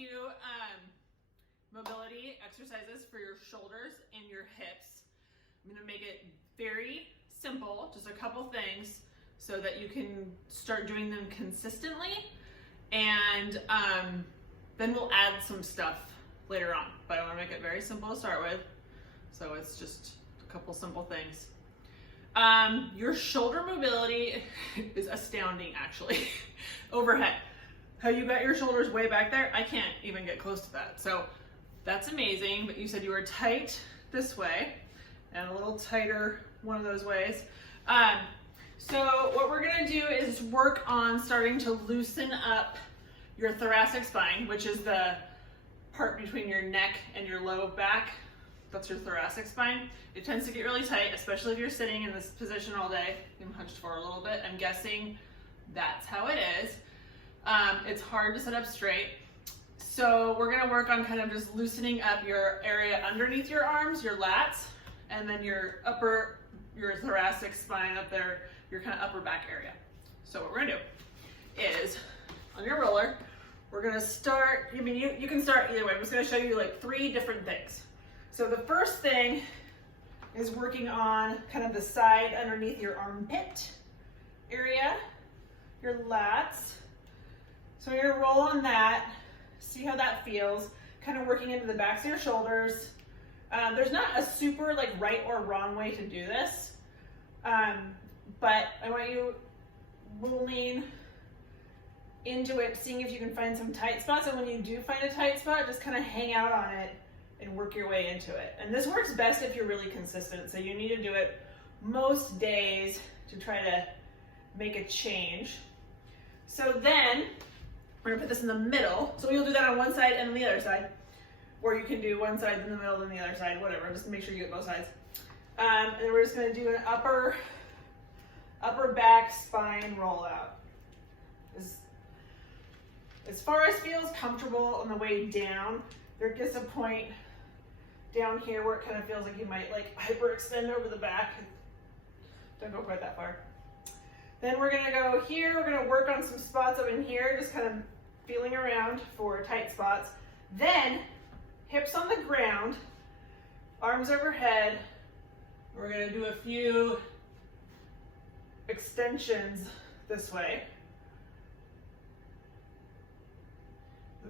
few mobility exercises for your shoulders and your hips. I'm gonna make it very simple, just a couple things so that you can start doing them consistently, and then we'll add some stuff later on. But I wanna make it very simple to start with, so it's just a couple simple things. Your shoulder mobility is astounding, actually. Overhead. How you got your shoulders way back there, I can't even get close to that. So that's amazing, but you said you were tight this way and a little tighter one of those ways. So what we're gonna do is work on starting to loosen up your thoracic spine, which is the part between your neck and your low back. That's your thoracic spine. It tends to get really tight, especially if you're sitting in this position all day. You can hunch forward a little bit. I'm guessing that's how it is. It's hard to sit up straight. So we're gonna work on kind of just loosening up your area underneath your arms, your lats, and then your thoracic spine up there, your kind of upper back area. So what we're gonna do is, on your roller, we're gonna start, you can start either way. I'm just gonna show you like 3 different things. So the first thing is working on kind of the side underneath your armpit area, your lats. So you're gonna roll on that, see how that feels, kind of working into the backs of your shoulders. There's not a super like right or wrong way to do this, but I want you rolling into it, seeing if you can find some tight spots, and when you do find a tight spot, just kind of hang out on it and work your way into it. And this works best if you're really consistent, so you need to do it most days to try to make a change. So then, we're gonna put this in the middle. So you'll do that on one side and on the other side. Or you can do one side in the middle and the other side, whatever, just make sure you get both sides. And then we're just gonna do an upper back spine rollout. As far as feels comfortable on the way down, there gets a point down here where it kind of feels like you might like hyperextend over the back. Don't go quite that far. Then we're gonna go here, we're gonna work on some spots up in here, just kind of feeling around for tight spots. Then, hips on the ground, arms overhead. We're gonna do a few extensions this way.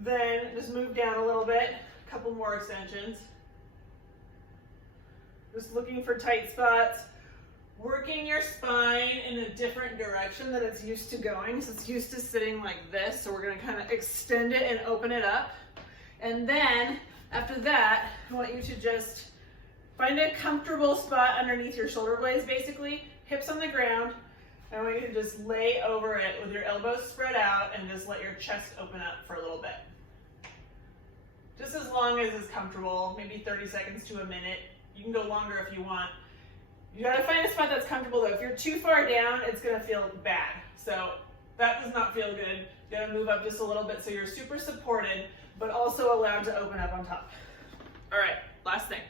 Then just move down a little bit, a couple more extensions. Just looking for tight spots. Working your spine in a different direction than it's used to going. So it's used to sitting like this. So we're gonna kind of extend it and open it up. And then after that, I want you to just find a comfortable spot underneath your shoulder blades, basically, hips on the ground. I want you to just lay over it with your elbows spread out and just let your chest open up for a little bit. Just as long as it's comfortable, maybe 30 seconds to a minute. You can go longer if you want. You gotta find a spot that's comfortable though. If you're too far down, it's gonna feel bad. So that does not feel good. You gotta move up just a little bit so you're super supported, but also allowed to open up on top. All right, last thing.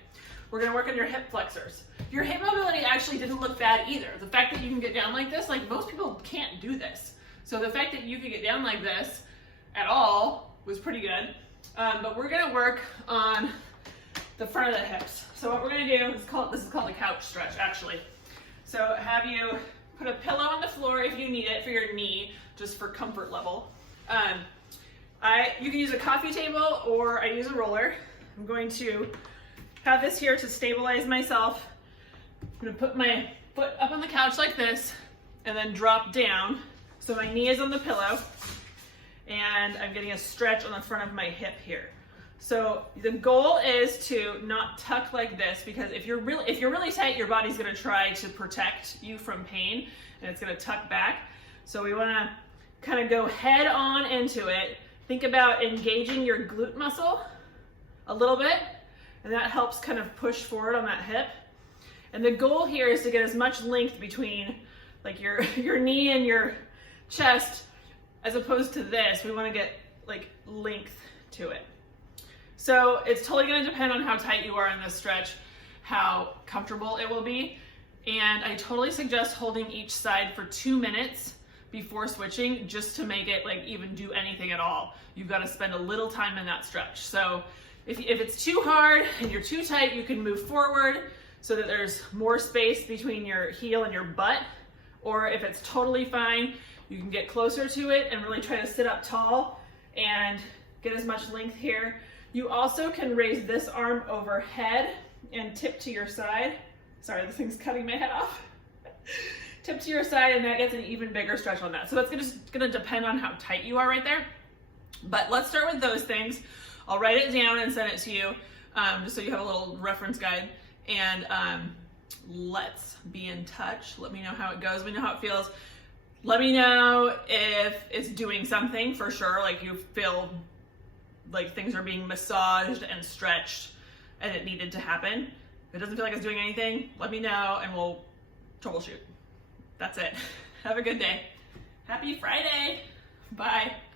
We're gonna work on your hip flexors. Your hip mobility actually didn't look bad either. The fact that you can get down like this, like most people can't do this. So the fact that you could get down like this at all was pretty good. But we're gonna work on the front of the hips. So what we're gonna do is this is called a couch stretch, actually. So have you put a pillow on the floor if you need it for your knee, just for comfort level. You can use a coffee table or I use a roller. I'm going to have this here to stabilize myself. I'm gonna put my foot up on the couch like this and then drop down. So my knee is on the pillow and I'm getting a stretch on the front of my hip here. So the goal is to not tuck like this, because if you're really tight, your body's gonna try to protect you from pain and it's gonna tuck back. So we wanna kind of go head on into it. Think about engaging your glute muscle a little bit, and that helps kind of push forward on that hip. And the goal here is to get as much length between like your knee and your chest, as opposed to this. We wanna get like length to it. So it's totally gonna depend on how tight you are in this stretch, how comfortable it will be. And I totally suggest holding each side for 2 minutes before switching just to make it like even do anything at all. You've got to spend a little time in that stretch. So if it's too hard and you're too tight, you can move forward so that there's more space between your heel and your butt. Or if it's totally fine, you can get closer to it and really try to sit up tall and get as much length here. You also can raise this arm overhead and tip to your side. Sorry, this thing's cutting my head off. Tip to your side, and that gets an even bigger stretch on that. So that's just gonna depend on how tight you are right there. But let's start with those things. I'll write it down and send it to you, just so you have a little reference guide. And let's be in touch. Let me know how it goes. Let me know how it feels. Let me know if it's doing something for sure, like you feel like things are being massaged and stretched and it needed to happen. If it doesn't feel like it's doing anything, let me know and we'll troubleshoot. That's it. Have a good day. Happy Friday. Bye.